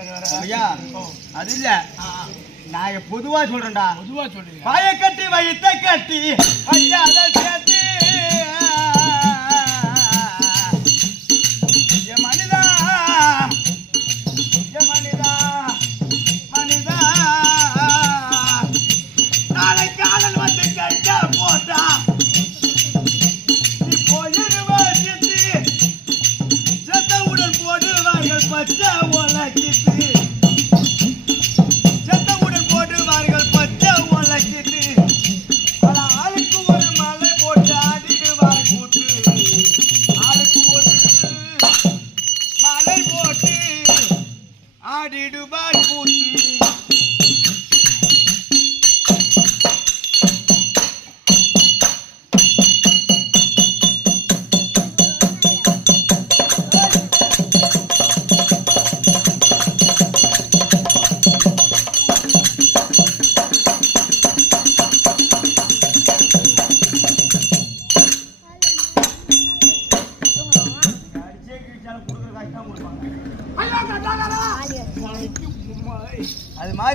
அது இல்ல, நான் பொதுவா சொல்றேன்டா. பொதுவா சொல்றீங்க. பாய கட்டி வைத்த கட்டி ஐயாத சேர்த்து மனிதா மனிதா மனிதா நாளை காதல் வந்து கட்ட போட்டா நீ போயிடுவாசி செத்தவுடன் போடுவார்கள் பச்சை உலகிட்டு செத்தவுடன் போடுவார்கள் பச்சை உலகிட்டு பல ஆளுக்கு ஒரு மலை போட்டு ஆடிடுவார் கூத்து ஆளுக்கு ஒரு மலை போட்டு ஆடிடுவார் கூத்து அது மாதிரி